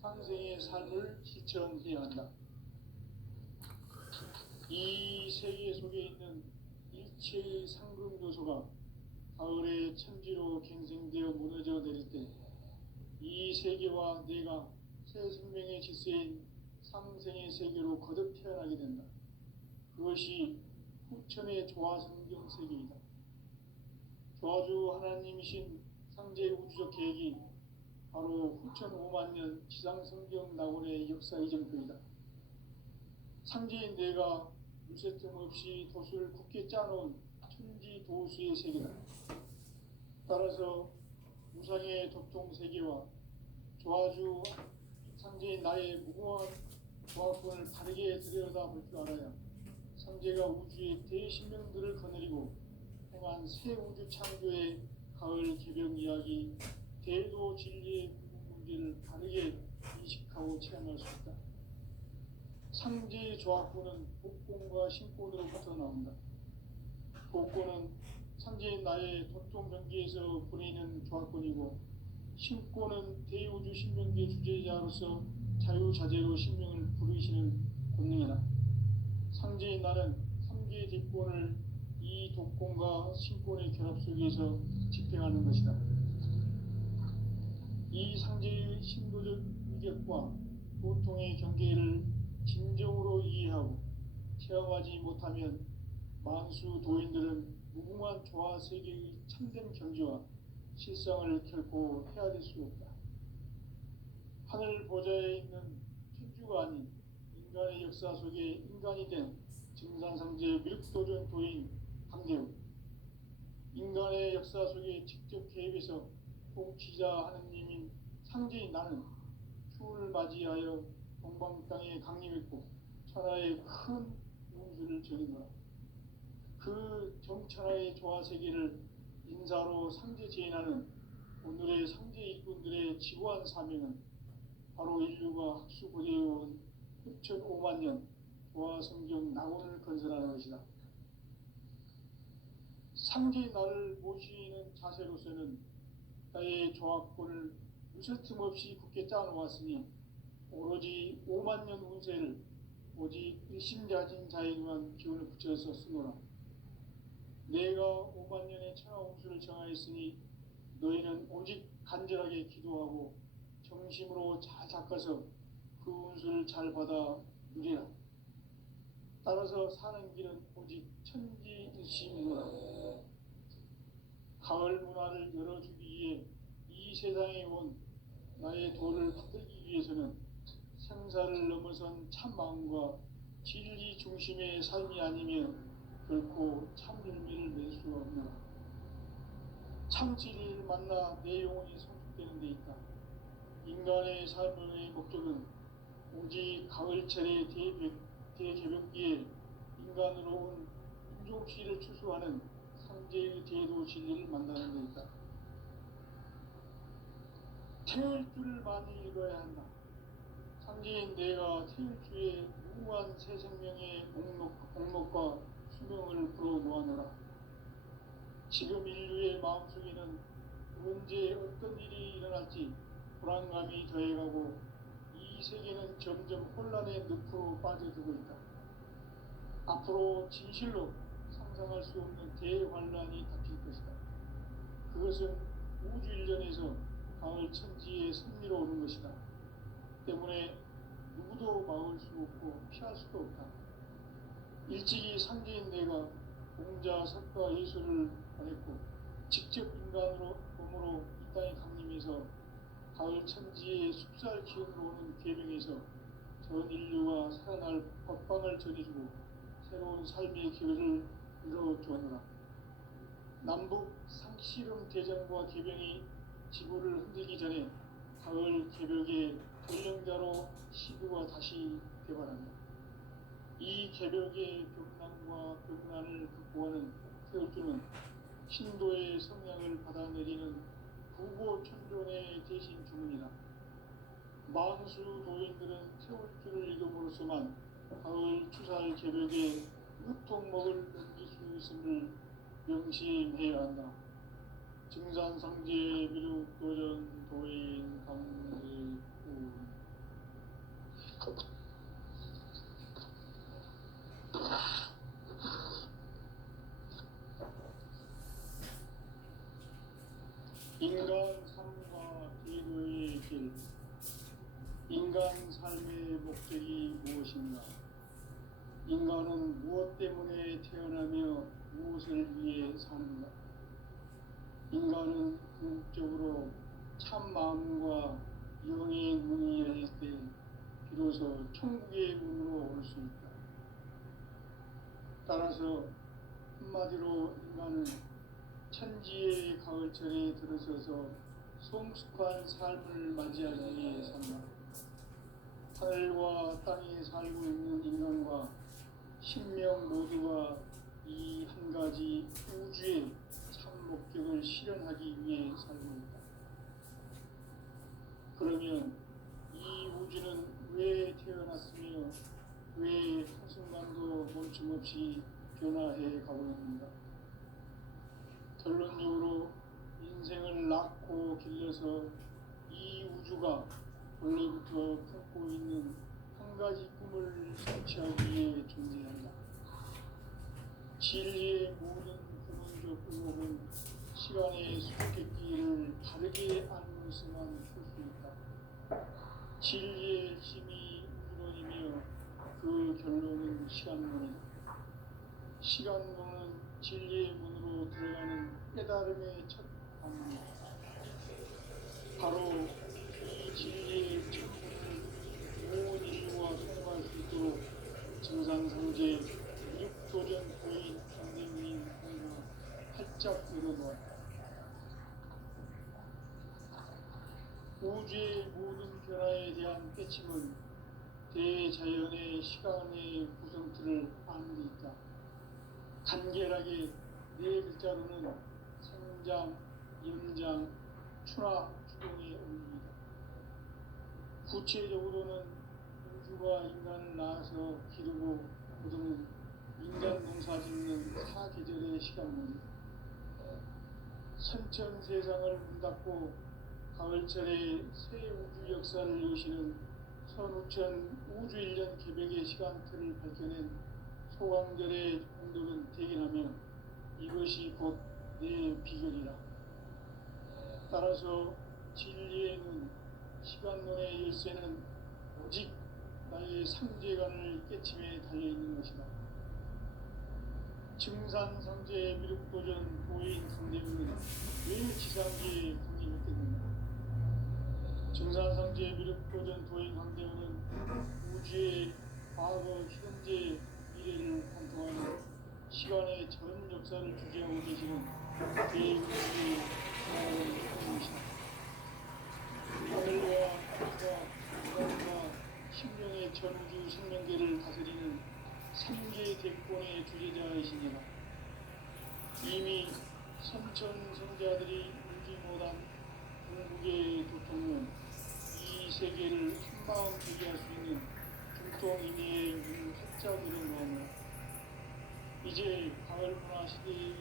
상생의 삶을 실천해야 한다. 이 세계 속에 있는 일체의 상금 요소가 가을의 천지로 갱생되어 무너져 내릴 때 이 세계와 내가 새 생명의 질서인 상생의 세계로 거듭 태어나게 된다. 그것이 후천의 조화성경 세계이다. 조화주 하나님이신 상제의 우주적 계획이 바로 후천 5만 년 지상성경 낙원의 역사 이전표이다. 상제인 내가 무쇠 틈 없이 도수를 굳게 짜놓은 천지 도수의 세계다. 따라서 우상의 도통 세계와 조화주 상제인 나의 무궁한 조화권을 바르게 들여다볼 줄 알아야 상제가 우주의 대신명들을 거느리고 행한 새 우주 창조의 가을 개벽 이야기, 대도 진리의 문제를 바르게 인식하고 체험할 수 있다. 상제의 조합권은 복권과 신권으로부터 나온다. 복권은 상제인 나의 도통 경계에서 보내는 조합권이고, 신권은 대우주 신명계 주제자로서 자유자재로 신명을 부르시는 권능이다. 상제인 나는 3개의 뒷권을 이 독권과 신권의 결합 속에서 집행하는 것이다. 이 상제의 신도적 위격과 보통의 경계를 진정으로 이해하고 체험하지 못하면 만수 도인들은 무궁한 조화 세계의 참된 경지와 실상을 결코 헤아릴 수 없다. 하늘 보좌에 있는 천주가 아닌 인간의 역사 속에 인간이 된 증산상제 밀크도전 도인 강대우, 인간의 역사 속에 직접 개입해서 통치자 하느님인 상제인 나는 추을 맞이하여 동방 땅에 강림했고 천하의 큰 운수를 전이노라. 그 정천하의 조화세계를 인사로 상제 제인하는 오늘의 상제 일꾼들의 지구한 사명은 바로 인류가 학수고대해온 6,5만 년 조화성경 낙원을 건설하는 것이다. 상제의 나를 모시는 자세로서는 나의 조합권을 무쇠 틈 없이 굳게 짜놓았으니 오로지 5만 년 운세를 오직 일심자진 자에게만 기운을 붙여서 쓰노라. 내가 5만 년의 천하 운수를 정하였으니 너희는 오직 간절하게 기도하고 정심으로 잘 닦아서 그 운수를 잘 받아 누리라. 따라서 사는 길은 오직 천지일심이노라. 가을 문화를 열어주기 위해 이 세상에 온 나의 도를 받들기 위해서는 생사를 넘어선 참 마음과 진리 중심의 삶이 아니면 결코 참 열매를 낼 수 없노라. 참 진리를 만나 내 영혼이 성숙되는 데 있다. 인간의 삶의 목적은 오직 가을철의 대개벽기에 인간으로 온 인종시를 추수하는 상제의 대도 진리를 만나는 데 있다. 태울 줄을 많이 읽어야 한다. 상제인 내가 태울 주의 무궁한 새 생명의 목록과 수명을 불어놓아노라. 지금 인류의 마음속에는 언제 어떤 일이 일어날지 불안감이 더해가고 이 세계는 점점 혼란의 늪으로 빠져들고 있다. 앞으로 진실로 상상할 수 없는 대환란이 닥칠 것이다. 그것은 우주 일전에서 가을 천지의 승리로 오는 것이다. 때문에 누구도 막을 수 없고 피할 수도 없다. 일찍이 상제인 내가 공자, 석가, 예수를 보냈고 직접 인간으로 몸으로 이 땅에 강림해서 가을 천지의 숲살 기운으로 오는 계명에서 전 인류가 살아날 법방을 전해주고 새로운 삶의 기회를 이뤄주었노라. 남북 상씨름 대전과 개병이 지구를 흔들기 전에 가을 개벽의 전령자로 시구가 다시 개발한다. 이 개벽의 벽난과 벽난을 극복하는 태울주는 신도의 성향을 받아내리는 부고천존의 대신 주문이다. 만수 도인들은 태울주를 읽음으로써만 가을 추살 개벽의 유통목을 넘길 수 있음을 명심해야 한다. 증산상제 미륵도전 도인 강제구 인간 삶과 기도의 길. 인간 삶의 목적이 무엇인가? 인간은 무엇 때문에 태어나며 무엇을 위해 사는가? 인간은 궁극적으로 참 마음과 영의 문이 열릴 때 비로소 천국의 문으로 올 수 있다. 따라서 한마디로 인간은 천지의 가을철에 들어서서 성숙한 삶을 맞이하기 위해 산다. 하늘과 땅에 살고 있는 인간과 신명 모두가 이 한 가지 우주의 참 목적을 실현하기 위해 살고 있다. 그러면 이 우주는 왜 태어났으며 왜 한순간도 멈춤없이 변화해 가고 있는가? 결론적으로 인생을 낳고 길러서 이 우주가 원래부터 품고 있는 한 가지 꿈을 성취하기 위해 존재한다. 진리의 모든 근원적 의혹은 시간의 수수께끼를 바르게 아는 것에만 풀 수 있다. 진리의 핵심이 우주론이며 그 결론은 시간론이다. 시간론은 진리의 문으로 들어가는 깨달음의 첫 방문이다. 바로 이 진리의 첫 문을 온 인류가 통과할 수 있도록 증산상제 육도전 고인 선생님 공부가 활짝 열어놓았다. 우주의 모든 변화에 대한 깨침은 대자연의 시간의 구성틀을 아는 데 있다. 간결하게 네 글자로는 생장, 연장, 추나 추동의 의미이다. 구체적으로는 우주가 인간을 낳아서 기르고 거두는 인간 농사 짓는 사계절의 시간문이다. 선천 세상을 문 닫고 가을철에 새 우주 역사를 여시는 선우천 우주 1년 개백의 시간틀을 밝혀낸 소강절의 공덕은 대견하며 이것이 곧 내 비결이라. 따라서 진리의 눈, 시간론의 열쇠는 오직 나의 상제관을 깨침에 달려있는 것이다. 증산상제 미륵도전 보인 강대문은 왜 지상계에 강림했겠는가? 증산상제 미륵도전 도인 강대문은 우주의 과거, 현재, 미래를 관통하는 시간의 전 역사를 주재하고 계시는 대우주의 하나님의 것이다. 하늘과 땅과 바람과 심령의 전우주 생명계를 다스리는 삼계 대권의 주제자이시니라. 이미 선천성자들이 울지 못한 궁극의 도통은 이 세계를 한마음 되게 할 수 있는 중통인의 문을 활짝 열어놓으며 이제 가을 문화 시대의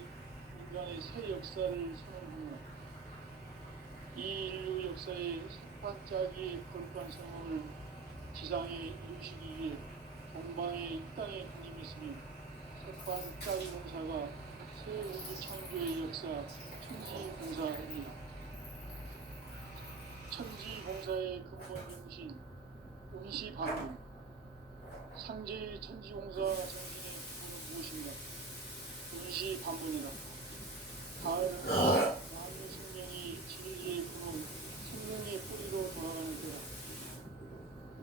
인간의 새 역사를 선언하며 이 인류 역사의 반짝이의 거룩한 성공을 지상에 이루시기 위해 동방의 이 땅에 강림했으며 석반짜리 공사가 새 우주 창조의 역사 천지공사입니다. 천지공사의 근본 정신 운시반문. 상제의 천지공사 정신의 근본은 무엇인가? 운시반문이다. 가을은 만유 생명이 진리의 근원, 생명의 뿌리로 돌아가는 때다.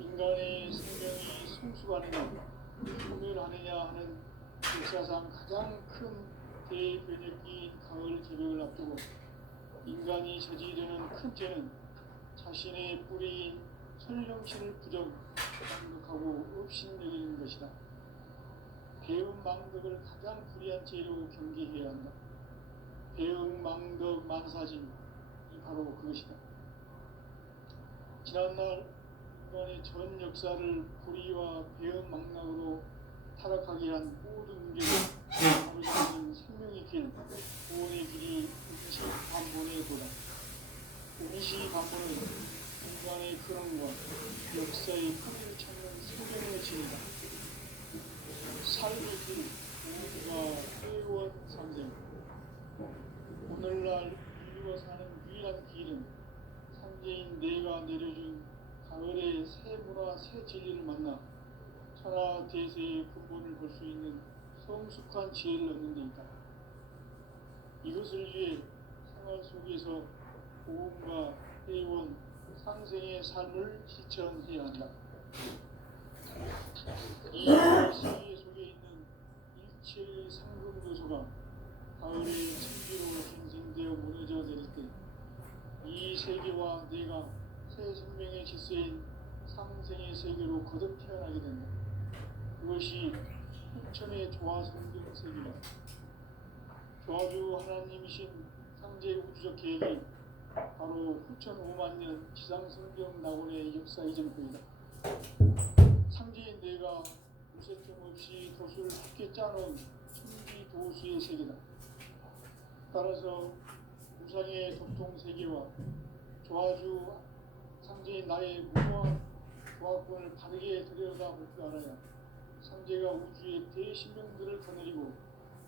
인간의 생명이 성숙하느냐, 소멸하느냐 하는 역사상 가장 큰 대변혁기인 가을 개벽을 앞두고 인간이 저지르는 큰 죄는 자신의 뿌리인 설령신을 부정망덕하고 업신여기는 것이다. 배은망덕을 가장 불의한 죄로 경계해야 한다. 배은망덕 만사진, 이 바로 그것이다. 지난날 인간의 전 역사를 불의와 배은망락으로 타락하게 한 모든 문제를 바로잡는 생명의 길, 구원의 길이 운시반문의 도다. 운시반문은 인간의 근원과 역사의 뿌리를 찾는 성경의 진이다. 삶의 길, 우리가 회원 삼생. 오늘날 인류가 사는 유일한 길은 삼재인 내가 내려준 가을의 새 문화, 새 진리를 만나 천하 대세의 근본을 볼 수 있는 성숙한 지혜를 얻는 데 있다. 이것을 위해 생활 속에서 고음과 회원, 상생의 삶을 실천해야 한다. 이 세계 속에 있는 일체의 상금 요소가 가을의 천지로 생생되어 무너져 내릴 때 이 세계와 내가 새 생명의 질서인 상생의 세계로 거듭 태어나게 된다. 그것이 후천의 조화성경 세계다. 조화주 하나님이신 상제 우주적 계획이 바로 후천 5만 년 지상성경 낙원의 역사 이전부이다. 상제인 내가 무쇠점 없이 도수를 함께 짜놓은 천지 도수의 세계다. 따라서 우상의 도통 세계와 조화주 상제인 나의 무모한 조화권을 바르게 들여다볼 줄 알아야 상제가 우주의 대신명들을 거느리고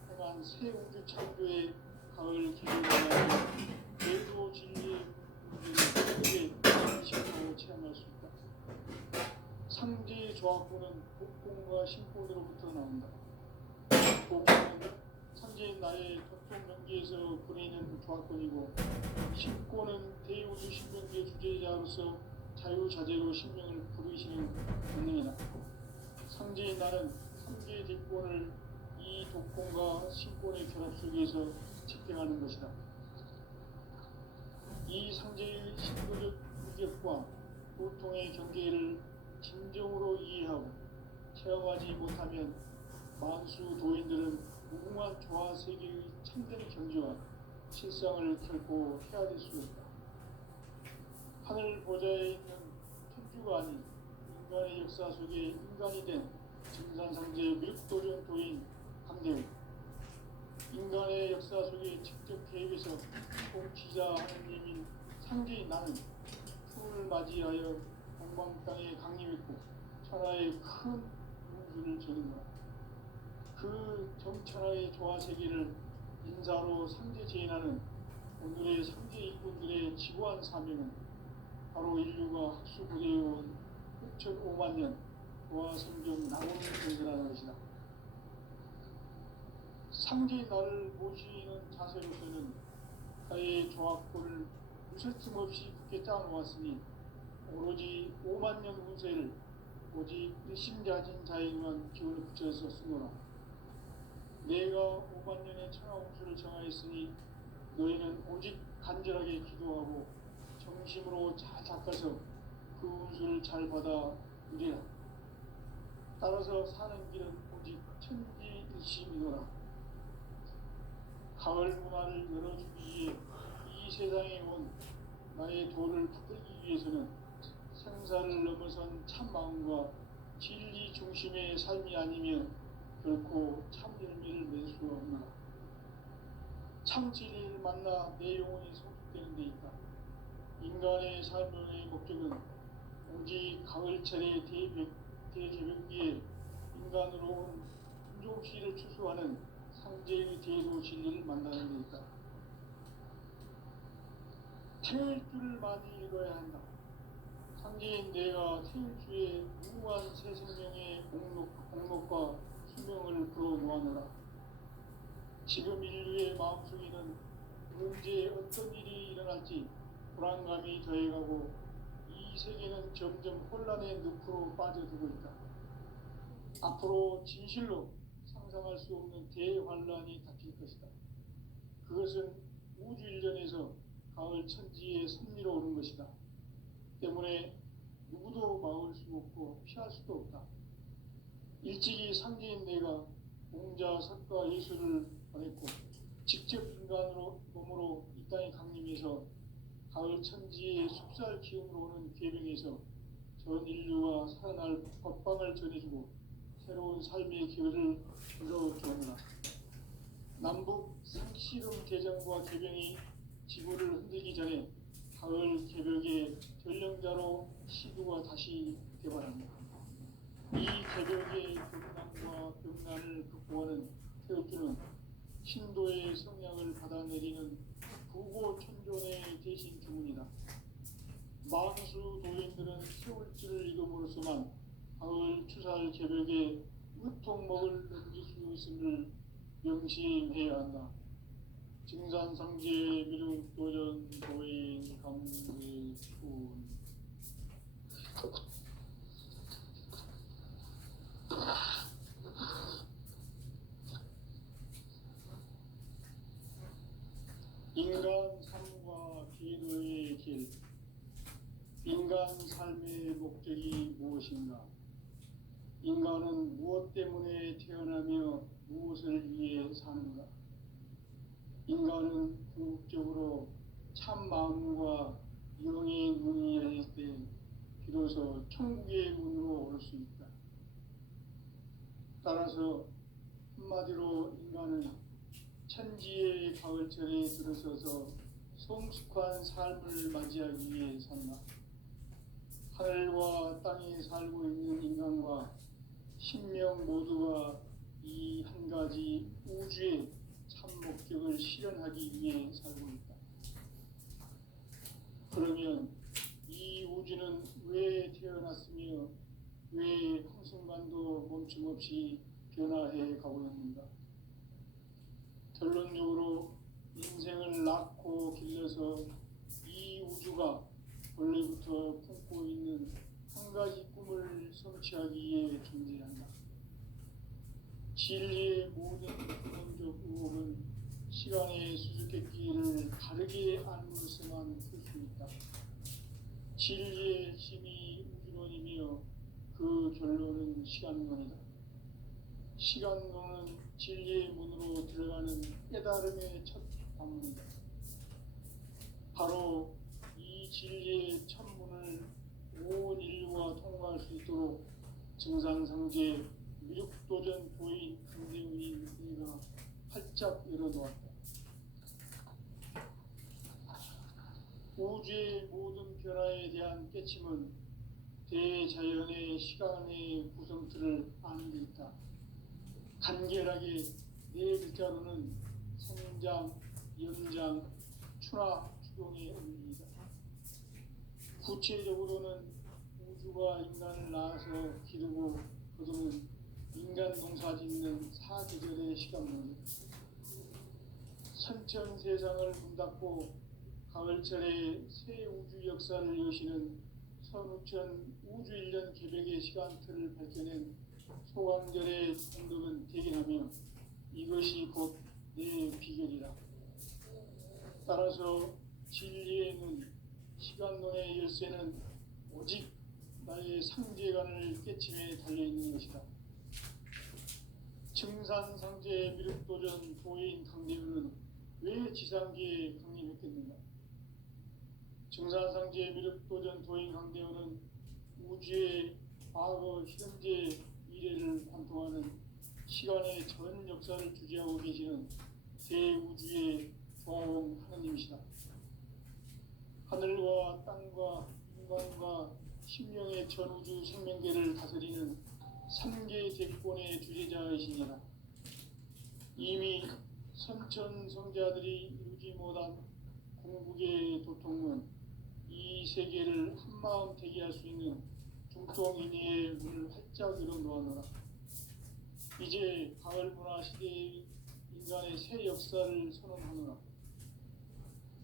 행한 새 우주 창조의 가을 기회를 대도 진리의 문제를 크게 인식하고 체험할 수 있다. 상제의 조화권은 복공과 신권으로부터 나온다. 복공은 상제인 나의 도통 명기에서 보내는 조화권이고, 신권은 대우주 신명기의 주제자로서 자유자재로 신명을 부르시는 권능이다. 상제인 나는 삼계의 대권을 이 독권과 신권의 결합 속에서 집행하는 것이다. 이 상제의 신도적 인격과 보통의 경계를 진정으로 이해하고 체험하지 못하면 만수 도인들은 무궁한 조화 세계의 참된 경지와 실상을 결코 헤아릴 수 없다. 하늘 보좌에 있는 천주가 아닌 인간의 역사 속에 인간이 된 증산상제의 밀도전 도인 강대우, 인간의 역사 속에 직접 개입해서 통치자 하느님인 상제인 나는 풍을 맞이하여 동방 땅에 강림했고 천하의 큰 우주를 저는다. 그 정천하의 조화 세계를 인사로 상제 제인하는 오늘의 상제 일꾼들의 지구한 사명은 바로 인류가 학수고대해온 6,5만 년 조화 성경 낙원을 건설하는 것이다. 상제인 나를 모시는 자세로서는 나의 조화권을 무쇠틈 없이 굳게 짜놓았으니 오로지 5만 년 운세를 오직 일심가진 자에게만 기운을 붙여서 쓰노라. 내가 5만 년의 천하운수를 정하였으니 너희는 오직 간절하게 기도하고 정심으로 잘 닦아서 그 운수를 잘 받아 누리라. 따라서 사는 길은 오직 천지일심이노라. 가을 문화를 열어주기 위해 이 세상에 온 나의 도를 붙들기 위해서는 생사를 넘어선 참 마음과 진리 중심의 삶이 아니면 결코 참 열매를 맺을 수 없노라. 참 진리를 만나 내 영혼이 성숙되는 데 있다. 인간의 삶의 목적은 오직 가을철의 대개벽기에 인간으로 온 품종씨를 추수하는 상제의 대도 진리를 만나는 데 있다. 태일주를 많이 읽어야 한다. 상제인 내가 태일주의 무궁한 새 생명의 목록과 수명을 불어놓아노라. 지금 인류의 마음속에는 언제 어떤 일이 일어날지 불안감이 더해가고 이 세계는 점점 혼란의 늪으로 빠져들고 있다. 앞으로 진실로 상상할 수 없는 대환란이 닥칠 것이다. 그것은 우주 일전에서 가을 천지의 섭리로 오는 것이다. 때문에 누구도 막을 수 없고 피할 수도 없다. 일찍이 상제인 내가 공자, 석가, 예수를 보냈고 직접 인간으로 몸으로 이 땅에 강림해서 가을 천지의 숲살 기운으로 오는 계명에서 전 인류와 살아날 법방을 전해주고 새로운 삶의 기회를 불러주었노라. 남북 상씨름 대장과 개병이 지구를 흔들기 전에 가을 개벽의 전령자로 시두가 다시 개발합니다. 이 개벽의 경난과 병난을 극복하는 태극기는 신도의 성약을 받아내리는 부고천존의 대신 주문이다. 만수 도인들은 세월지를 이름으로서만 가을 추살 개벽에 으통먹을 넘길 수 있음을 명심해야 한다. 증산상제 미륵도전 도인 강대훈. 인간 삶과 기도의 길. 인간 삶의 목적이 무엇인가? 인간은 무엇 때문에 태어나며 무엇을 위해 사는가? 인간은 궁극적으로 참 마음과 영의 눈이 열릴 때 비로소 천국의 문으로 올 수 있다. 따라서 한마디로 인간은 천지의 가을철에 들어서서 성숙한 삶을 맞이하기 위해 산다. 하늘과 땅에 살고 있는 인간과 신명 모두가 이 한 가지 우주의 참 목적을 실현하기 위해 살고 있다. 그러면 이 우주는 왜 태어났으며 왜 한순간도 멈춤없이 변화해 가고 있는가? 결론적으로 인생을 낳고 길러서 이 우주가 원래부터 품고 있는 한 가지 꿈을 성취하기 위해 존재한다. 진리의 모든 근본적 의혹은 시간의 수수께끼를 다르게 알므로서만 풀 수 있다. 진리의 힘이 우주론이며 그 결론은 시간론이다. 시간론은 진리의 문으로 들어가는 깨달음의 첫 방문이다. 바로 이 진리의 천문을 온 인류가 통과할 수 있도록 증산상제 미륵도전 도인 강대훈이 우리가 활짝 열어놓았다. 우주의 모든 변화에 대한 깨침은 대자연의 시간의 구성틀을 아는 데 있다. 간결하게 네 글자로는 성장, 연장, 추나 추동의 의미이다. 구체적으로는 우주가 인간을 낳아서 기르고 거두는 인간 농사 짓는 사계절의 시간문이다. 선천 세상을 문 닫고 가을철에 새 우주 역사를 여시는 선우천 우주 1년 개벽의 시간틀을 밝혀낸 소강절의 공덕은 대견하며 이것이 곧 내 비결이라. 따라서 진리의 눈, 시간론의 열쇠는 오직 나의 상제관을 깨침에 달려있는 것이다. 증산상제 미륵도전 도인 강대훈은 왜 지상계에 강림했겠는가? 증산상제 미륵도전 도인 강대훈은 우주의 과거, 현재, 미래를 관통하는 시간의 전 역사를 주재하고 계시는 대우주의 조홍 하느님이시다. 하늘과 땅과 인간과 심령의 전우주 생명계를 다스리는 3계 대권의 주제자이시니라. 이미 선천성자들이 이루지 못한 궁극의 도통은 이 세계를 한마음 되게 할 수 있는 중통인의의 문을 활짝 열어놓았노라. 이제 가을 문화 시대의 인간의 새 역사를 선언하노라.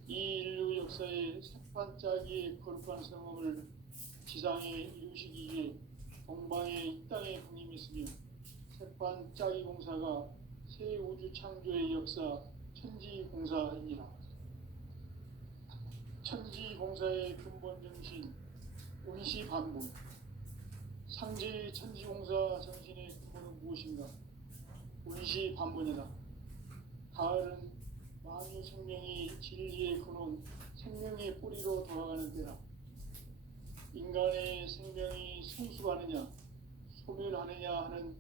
이 인류 역사의 새판짜기의 거룩한 성험을 지상에 이루시기 위해 동방의 이 땅에 강림했으며 새판짜기 공사가 새 우주 창조의 역사 천지공사이니라. 천지공사의 근본 정신 운시반복. 상제의 천지공사 정신의 근본은 무엇인가? 운시반복이다. 가을은 만유 생명이 진리의 근원, 생명의 뿌리로 돌아가는 때다. 인간의 생명이 성숙하느냐, 소멸하느냐 하는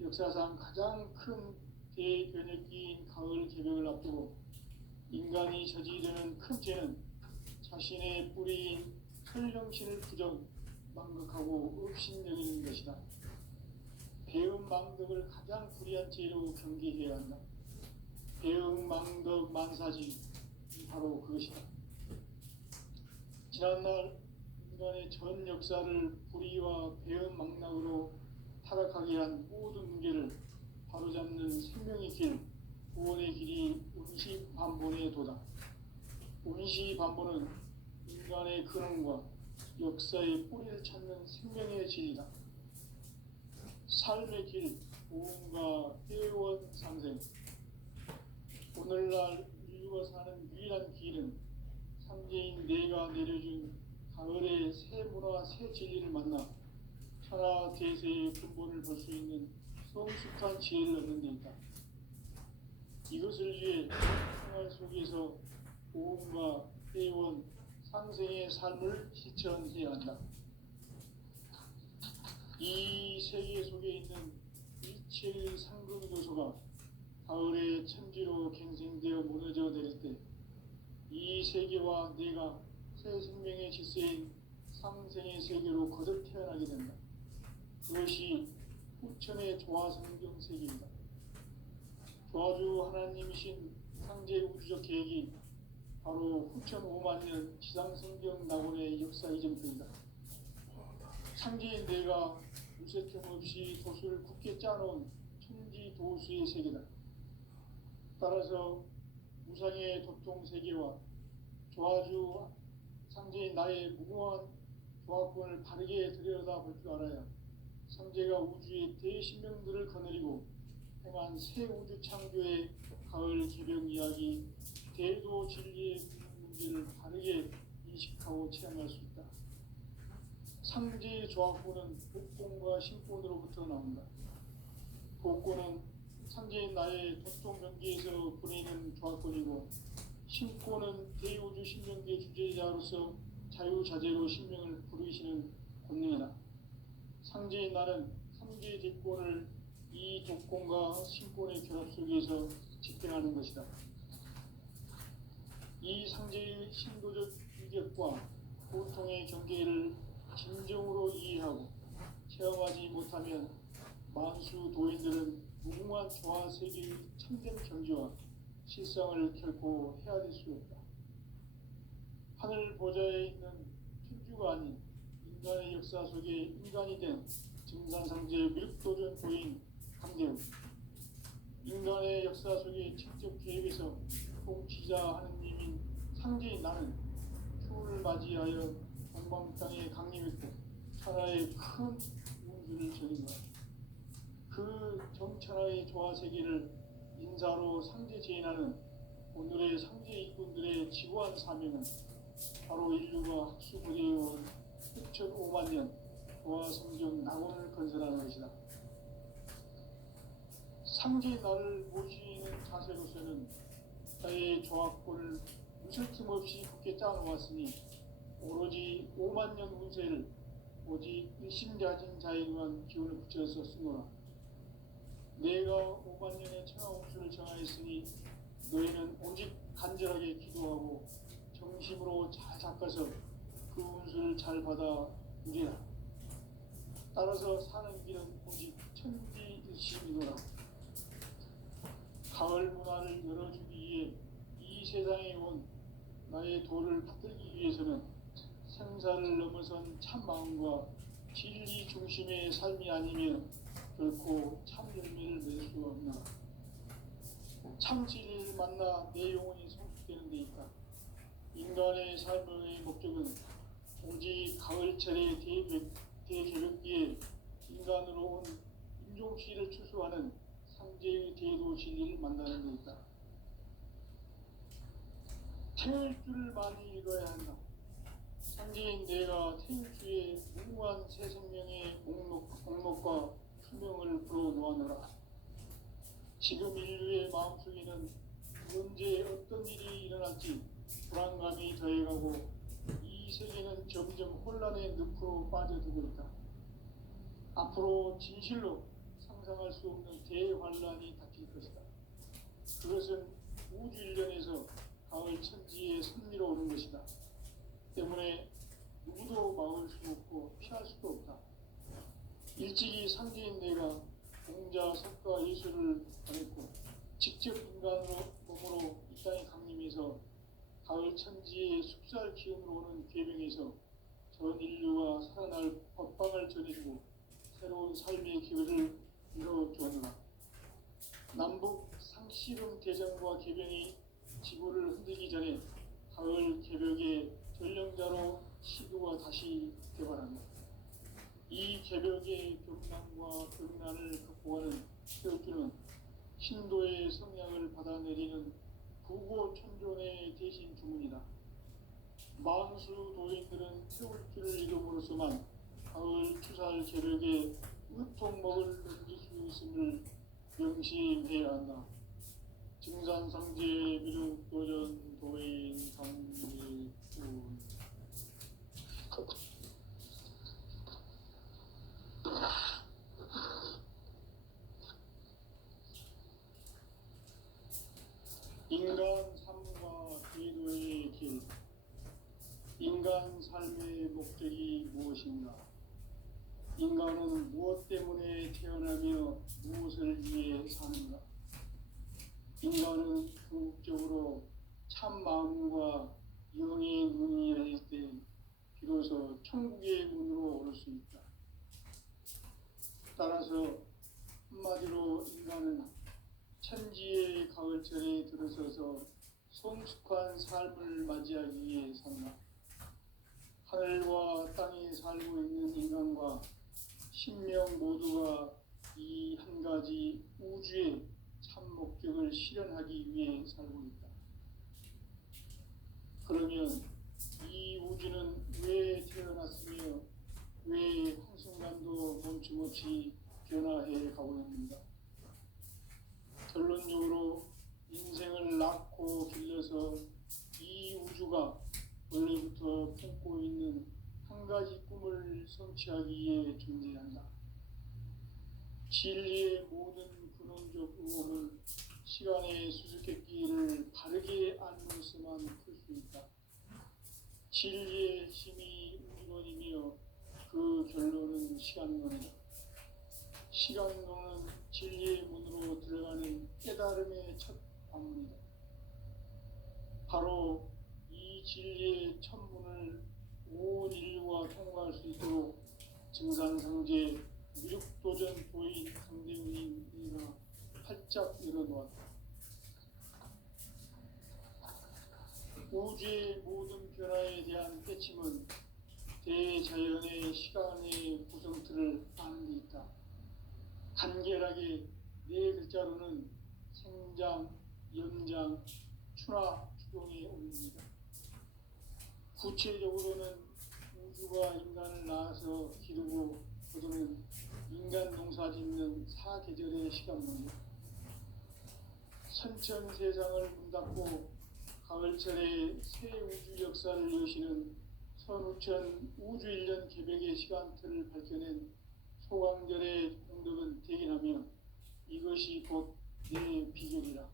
역사상 가장 큰 대변혁기인 가을 개벽을 앞두고 인간이 저지르는 큰 죄는 자신의 뿌리인 설령신을 부정, 망각하고 업신여기는 것이다. 배은망덕을 가장 불의한 죄로 경계해야 한다. 배은망덕 만사지 바로 그것이다. 지난날 인간의 전 역사를 불의와 배은망락으로 타락하게 한 모든 문제를 바로잡는 생명의 길, 구원의 길이 운시반본의 도다. 운시반본은 인간의 근원과 역사의 뿌리를 찾는 생명의 진리다. 삶의 길, 보험과 회원 상생. 오늘날 인류가 사는 유일한 길은 삼재인 내가 내려준 가을의 새 문화, 새 진리를 만나 천하 대세의 근본을 볼 수 있는 성숙한 지혜를 얻는 데 있다. 이것을 위해 생활 속에서 보험과 회원, 상생의 삶을 실천해야 한다. 이 세계 속에 있는 일체의 상급 요소가 가을의 천지로 갱생되어 무너져 내릴 때 이 세계와 내가 새 생명의 질서인 상생의 세계로 거듭 태어나게 된다. 그것이 후천의 조화성경 세계입니다. 조화주 하나님이신 상제 우주적 계획이 바로 후천 5만 년 지상성경 낙원의 역사 이전입니다. 상제인 내가 무쇠틈 없이 도수를 굳게 짜놓은 천지 도수의 세계다. 따라서 무상의 도통 세계와 조화주 상제인 나의 무궁한 조화권을 바르게 들여다볼 줄 알아야 상제가 우주의 대신명들을 거느리고 행한 새 우주 창조의 가을 개벽 이야기, 대도 진리의 문제를 바르게 인식하고 체험할 수 있다. 상제의 조화권은 복권과 신권으로부터 나온다. 복권은 상제인 나의 도통 경계에서 보내는 조화권이고, 신권은 대우주 신명계 주제자로서 자유자재로 신명을 부르시는 권능이다. 상제인 나는 상제의 대권을 이 도권과 신권의 결합 속에서 집행하는 것이다. 이 상제의 신도적 위격과 고통의 경계를 진정으로 이해하고 체험하지 못하면 만수 도인들은 무궁한 조화 세계의 참된 경지와 실상을 결코 헤아릴 수 없다. 하늘 보좌에 있는 천주가 아닌 인간의 역사 속에 인간이 된 증산상제의 밀도전 도인 강대우, 인간의 역사 속에 직접 개입해서 통치자 하느님인 상제인 나는 추운을 맞이하여 동방 땅에 강림했고 천하의 큰 운수를 전인 것. 그 정천하의 조화 세계를 인사로 상제 제인하는 오늘의 상제 일꾼들의 지구한 사명은 바로 인류가 학수부대해온 6,5만 년 조화 성경 낙원을 건설하는 것이다. 상제 나를 모시는 자세로서는 나의 조화권을 무설틈 없이 굳게 짜놓았으니 오로지 5만 년 운세를 오직 일심자진 자에게만 기운을 붙여서 쓰노라. 내가 5만 년의 천하 운수를 정하였으니 너희는 오직 간절하게 기도하고 정심으로 잘 닦아서 그 운수를 잘 받아 누리라. 따라서 사는 길은 오직 천지일심이노라. 가을 문화를 열어주기 위해 이 세상에 온 나의 도를 받들기 위해서는 생사를 넘어선 참 마음과 진리 중심의 삶이 아니면 결코 참 열매를 맺을 수 없나. 참 진리를 만나 내 영혼이 성숙되는 데 있다. 인간의 삶의 목적은 오직 가을철의 대개벽기에 인간으로 온 인종시를 추수하는 상제의 대도 진리를 만나는 데 있다. 태일주를 많이 읽어야 한다. 상제인 내가 태일주의 무궁한 새 생명의 목록과 수명을 불어놓아노라. 지금 인류의 마음속에는 언제 어떤 일이 일어날지 불안감이 더해가고 이 세계는 점점 혼란의 늪으로 빠져들고 있다. 앞으로 진실로 상상할 수 없는 대환란이 닥칠 것이다. 그것은 우주 일련에서 가을 천지에 선미로 오는 것이다. 때문에 누구도 막을 수 없고 피할 수도 없다. 일찍이 상제인 내가 공자, 석가, 예수를 보냈고 직접 인간으로 몸으로 이 땅에 강림해서 가을 천지의 숲살 기운으로 오는 계명에서 전 인류가 살아날 법방을 전해주고 새로운 삶의 기회를 이뤄주었노라. 남북 상씨름 대전과 계병이 지구를 흔들기 전에 가을 개벽의 전령자로 시도가 다시 개발한다. 이 개벽의 격난과 격난을 극복하는 태극기는 신도의 성향을 받아내리는 부고천존의 대신 주문이다. 만수 도인들은 태울기를 이름으로서만 가을 추살 개벽의 의통목을 넘길 수 있음을 명심해야 한다. 증산상제 미륵도전 도인 강일군. 인간 삶과 기도의 길. 인간 삶의 목적이 무엇인가? 인간은 무엇 때문에 태어나며 무엇을 위해 사는가? 인간은 궁극적으로 참 마음과 영의 눈이 열릴 때 비로소 천국의 문으로 오를 수 있다. 따라서 한마디로 인간은 천지의 가을철에 들어서서 성숙한 삶을 맞이하기 위해 산다. 하늘과 땅에 살고 있는 인간과 신명 모두가 이 한 가지 우주의 참 목적을 실현하기 위해 살고 있다. 그러면 이 우주는 왜 태어났으며 왜 한순간도 멈춤없이 변화해 가고 있는가? 결론적으로 인생을 낳고 길러서 이 우주가 원래부터 품고 있는 한 가지 꿈을 성취하기 위해 존재한다. 진리의 모든 근원적 의혹은 시간의 수수께끼를 바르게 알면서만 풀 수 있다. 진리의 힘이 우주론이며 그 결론은 시간론이다. 시간론은 진리의 문으로 들어가는 깨달음의 첫 방문이다. 바로 이 진리의 첫 문을 온 인류가 통과할 수 있도록 증산상제 미륵도전 도인 강대훈이가 활짝 열어놓았다. 우주의 모든 변화에 대한 깨침은 대자연의 시간의 구성틀을 아는 데 있다. 간결하게 네 글자로는 생장, 연장, 추나 추동에 올립니다. 구체적으로는 우주가 인간을 낳아서 기르고 거두는 인간 농사 짓는 사계절의 시간문이다. 선천 세상을 문 닫고 가을철에 새 우주 역사를 여시는 선우천 우주 1년 개벽의 시간틀을 밝혀낸 소강절의 공덕은 대견하며 이것이 곧 내 비결이라.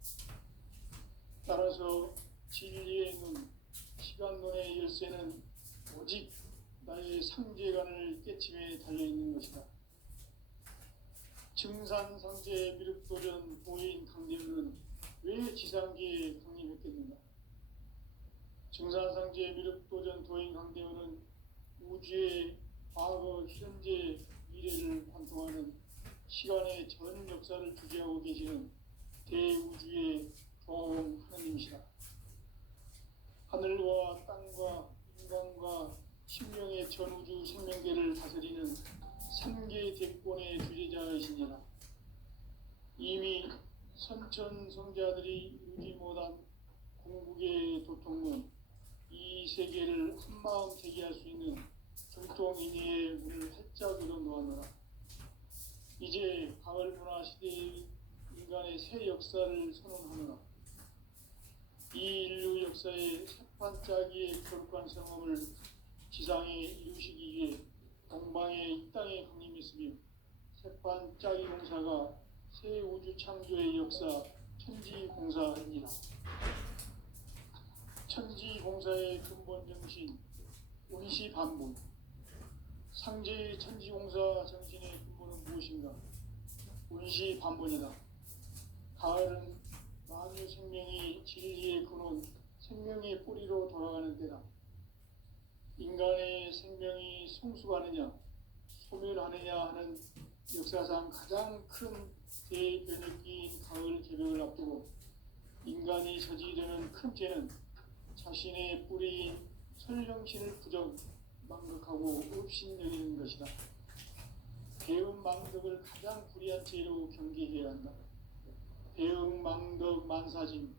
따라서 진리의 눈, 시간론의 열쇠는 오직 나의 상제관을 깨침에 달려있는 것이다. 증산상제 미륵도전 도인 강대훈은 왜 지상계에 강림했겠는가? 증산상제 미륵도전 도인 강대훈은 우주의 과거, 현재, 미래를 관통하는 시간의 전 역사를 주재하고 계시는 대우주의 종 하느님이시다. 하늘과 땅과 인간과 신명의 전우주 생명계를 다스리는 삼계 대권의 주제자이시니라. 이미 선천성자들이 이루지 못한 궁극의 도통문, 이 세계를 한마음 대기할 수 있는 중통인의의 문을 활짝 열어놓았노라. 이제 가을 문화 시대의 인간의 새 역사를 선언하노라. 이 인류 역사의 새판짜기의 거룩한 성험을 지상에 이루시기 위해 동방의 이 땅에 강림했으며 새판짜기 공사가 새 우주 창조의 역사 천지공사입니다. 천지공사의 근본 정신 운시반복. 상제의 천지공사 정신의 근본은 무엇인가? 운시 반본이다. 가을은 만유 생명이 진리의 근원, 생명의 뿌리로 돌아가는 때다. 인간의 생명이 성숙하느냐, 소멸하느냐 하는 역사상 가장 큰 대변혁기인 가을 개벽을 앞두고 인간이 저지르는 큰 죄는 자신의 뿌리인 설령신을 망각하고 업신여기는 것이다. 배은망덕을 가장 불의한 죄로 경계해야 한다. 배은망덕 만사짐이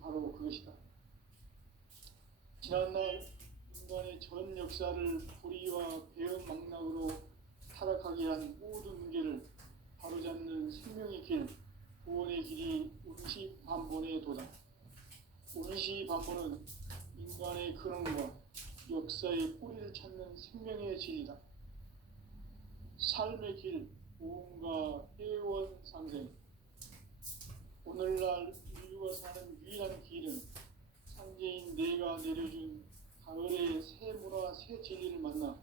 바로 그것이다. 지난날 인간의 전 역사를 불의와 배은망락으로 타락하게 한 모든 문제를 바로잡는 생명의 길, 구원의 길이 운시반본의 도다. 운시반본은 인간의 근원과 역사의 뿌리를 찾는 생명의 진리다. 삶의 길, 보험과 회원 상생. 오늘날 인류가 사는 유일한 길은 상제인 내가 내려준 가을의 새 문화, 새 진리를 만나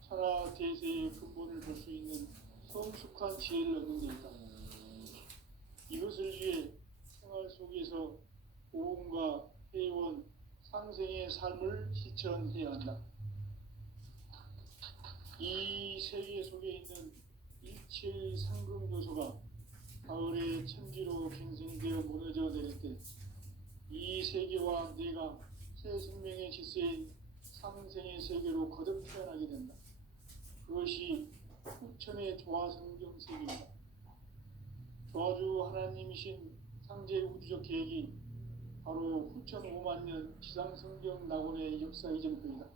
천하 대세의 근본을 볼 수 있는 성숙한 지혜를 얻는 데 있다. 이것을 위해 생활 속에서 보험과 회원, 상생의 삶을 실천해야 한다. 이 세계 속에 있는 일체의 상금 요소가 가을의 천지로 갱생되어 무너져 내릴 때 이 세계와 내가 새 생명의 질서인 상생의 세계로 거듭 태어나게 된다. 그것이 후천의 조화성경 세계입니다. 조화주 하나님이신 상제 우주적 계획이 바로 후천 5만 년 지상성경 낙원의 역사 이전편이다.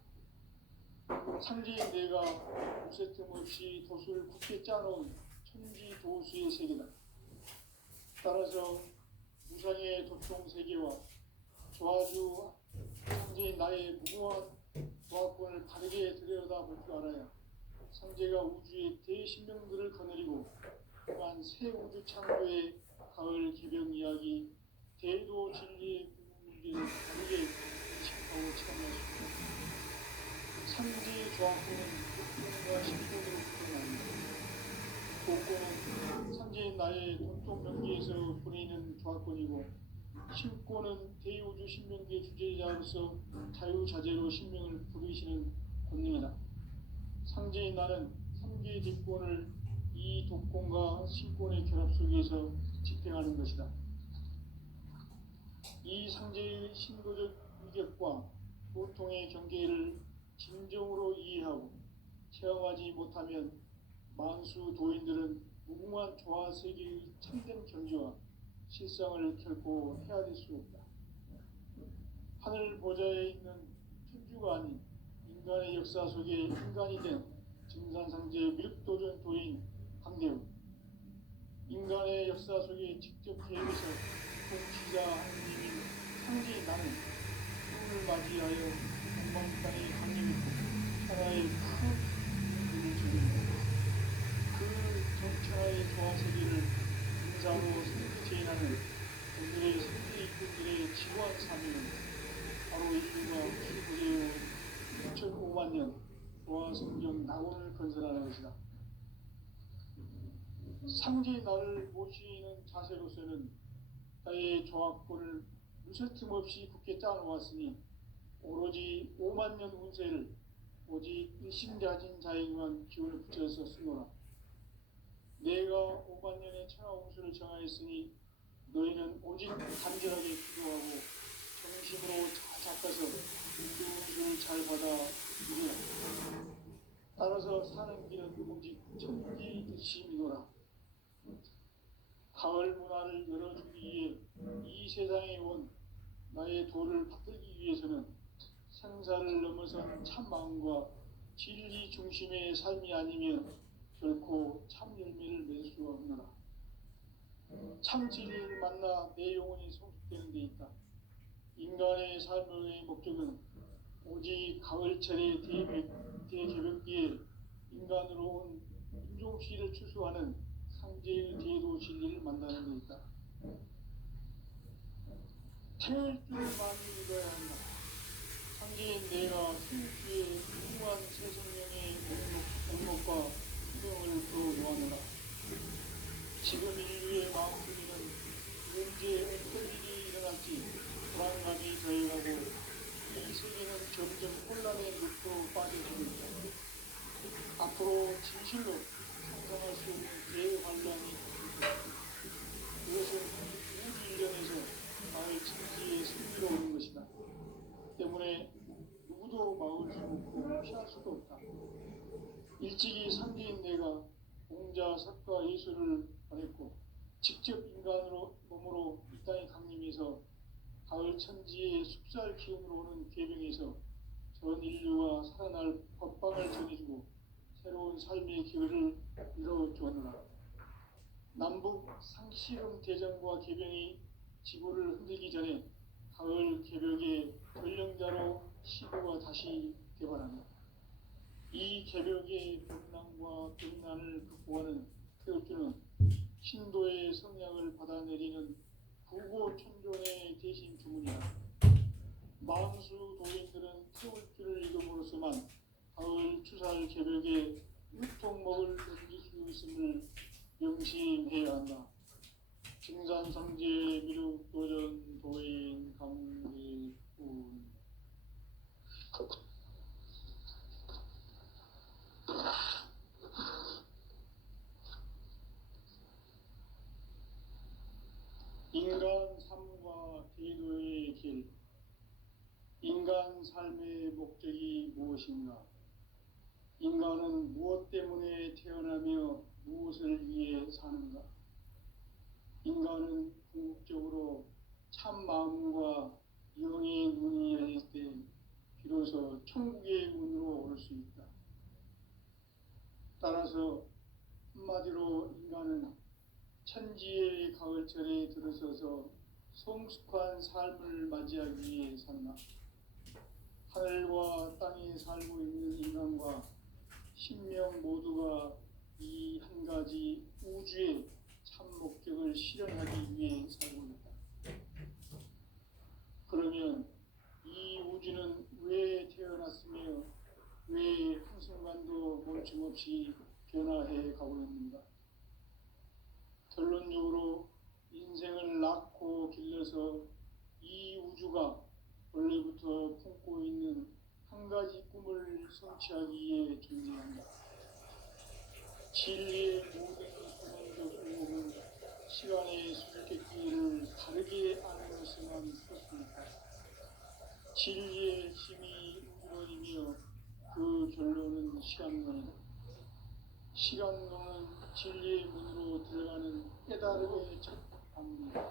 상제인 내가 무쇠 틈 없이 도수를 굳게 짜놓은 천지 도수의 세계다. 따라서 무상의 도통 세계와 조화주 상제인 나의 무궁한 조화권을 바르게 들여다볼 줄 알아야 상제가 우주의 대신명들을 거느리고 또한 새 우주 창조의 가을 개벽 이야기, 대도 진리의 문제를 다르게 인식하고 체험할 수 있다. 상제의 조화권은 독권과 신권으로 구분합니다. 독권은 상제인 나의 돈통 명기에서 보내는 조화권이고 신권은 대우주 신명기의 주제자로서 자유자재로 신명을 부르시는 권능이다. 상제인 나는 3개의 뒷권을 이 독권과 신권의 결합 속에서 집행하는 것이다. 이 상제의 신도적 위격과 보통의 경계를 진정으로 이해하고 체험하지 못하면 만수 도인들은 무궁한 조화 세계의 참된 경지와 실상을 결코 헤아릴 수 없다. 하늘 보좌에 있는 천주가 아닌 인간의 역사 속에 인간이 된 증산상제 미륵도전 도인 강대우, 인간의 역사 속에 직접 계획해서 통치자 하느님인 상제인 나는 꿈을 맞이하여 동방땅의 강림있고 천하의 큰 일을 주립니다. 그 전천하의 조화세계를 인사로 생태제인하는 오늘의 세계 이꾼들의 지구한 사명은 바로 인류가 후시부재해온 2005만 년 조화성경 낙원을 건설하는 것이다. 상제의 나를 모시는 자세로서는 나의 조화권을 무쇠틈 없이 굳게 짜놓았으니 오로지 5만 년 운세를 오직 일심자진 자에게만 기운을 붙여서 쓰노라. 내가 5만 년의 천하 운수를 정하였으니 너희는 오직 간절하게 기도하고 정심으로 잘 잡아서 그 운수를 잘 받아 누리라. 따라서 사는 길은 오직 천지득심이노라. 가을 문화를 열어주기 위해 이 세상에 온 나의 도를 받들기 위해서는 생사를 넘어선 참 마음과 진리 중심의 삶이 아니면 결코 참 열매를 맺을 수가 없노라. 참 진리를 만나 내 영혼이 성숙되는 데 있다. 인간의 삶의 목적은 오직 가을철의 대개벽기에 인간으로 온 인종시를 추수하는 상제의 대도 진리를 만나는 데 있다. 태울 줄 많이 믿어야 한다. 상제인 내가 태울주의 무궁한 새 생명의 목록과 생명을 더 놓아노라. 지금 인류의 마음속에는 언제 어떤 일이 일어날지 불안감이 더해가고 이 세계는 점점 혼란의 늪으로 빠져들고 있다. 앞으로 진실로 상상할 수 없는 대환란이 있다. 그것은 우주 일련에서 마을 천지의 승리로 오는 것이다. 때문에 누구도 막을 수 없고 피할 수도 없다. 일찍이 상대인 내가 공자, 석가, 예수를 보냈고 직접 인간으로 몸으로 이 땅에 강림해서 가을 천지의 숲살 기운으로 오는 계명에서 전 인류가 살아날 법방을 전해주고 새로운 삶의 기회를 이뤄주었노라. 남북 상시름 대전과 계병이 지구를 흔들기 전에 가을 개벽의 전령자로 시구가 다시 개발한다. 이 개벽의 분란과 분난을 극복하는 태극주는 신도의 성향을 받아내리는 구고천존의 대신 주문이다. 망수 도인들은 태울주를 이름으로서만 가을 추살 개벽에 유통목을 넘길 수 있음을 명심해야 한다. 증산성제 미륵도전 도인 강대군 인간 삶과 대도의 길. 인간 삶의 목적이 무엇인가? 인간은 무엇 때문에 태어나며 무엇을 위해 사는가? 인간은 궁극적으로 참 마음과 영의 눈이 열릴 때 비로소 천국의 문으로 올 수 있다. 따라서 한마디로 인간은 천지의 가을철에 들어서서 성숙한 삶을 맞이하기 위해 산다. 하늘과 땅에 살고 있는 인간과 신명 모두가 이 한 가지 우주의 참 목적을 실현하기 위해 살고 있다. 그러면 이 우주는 왜 태어났으며 왜 한순간도 멈춤없이 변화해 가고 있는가? 결론적으로 인생을 낳고 길러서 이 우주가 원래부터 품고 있는 한 가지 꿈을 성취하기 위해 존재한다. 진리의 모든 선언적 의혹은 시간의 수수께끼를 다르게 아는 것에만 섰습니다. 진리의 힘이 우주론이며 그 결론은 시간론이다. 시간론은 진리의 문으로 들어가는 깨달음의 첫 방문이다.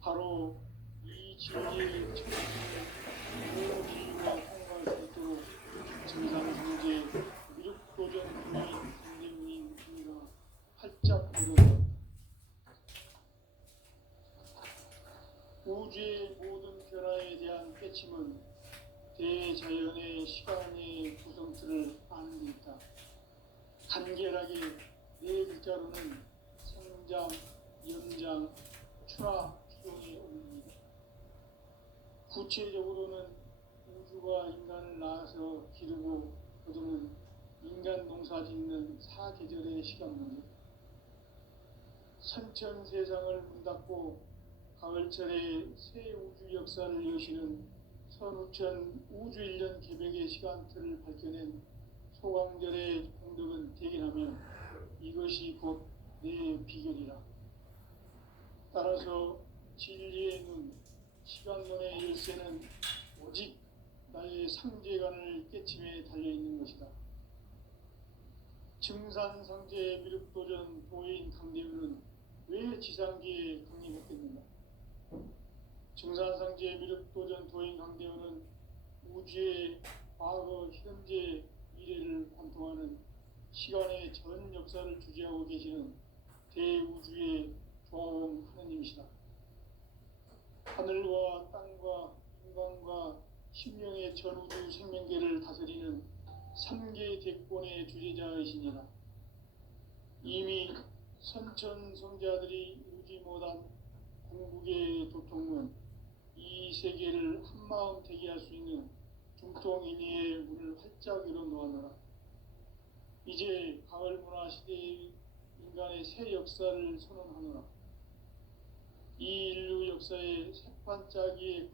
바로 이 진리의 천국을 모든 인류가 통과할 수 있도록 증산성제 미륵도전 부인 강대문인 우리가 활짝 열어다. 우주의 모든 변화에 대한 깨침은 대자연의 시간의 구성틀을 아는 데 있다. 간결하게 네 글자로는 생장, 연장, 추락, 추동의 원리이다. 구체적으로는 우주가 인간을 낳아서 기르고 거두는 인간 농사 짓는 사계절의 시간문이다. 선천 세상을 문 닫고 가을철에 새 우주 역사를 여시는 선우천 우주일년 개벽의 시간틀을 밝혀낸 소강절의 공덕은 대견하며 이것이 곧 내 비결이라. 따라서 진리의 눈, 시간론의 열쇠는 오직 나의 상제관을 깨침에 달려있는 것이다. 증산상제 미륵도전 도인 강대우는 왜 지상계에 강림했겠는가? 증산상제 미륵도전 도인 강대우는 우주의 과거, 현재, 미래를 관통하는 시간의 전 역사를 주재하고 계시는 대우주의 조화원 하느님이시다. 하늘과 땅과 인간과 신명의 전우주 생명계를 다스리는 3개 대권의 주제자이시니라. 이미 선천성자들이 이루지 못한 궁극의 도통문, 이 세계를 한마음 되게 할 수 있는 중통인의의 문을 활짝 열어 놓았노라. 이제 가을 문화 시대의 인간 인간의 새 역사를 선언하노라. 이 인류 역사의 새판짜기에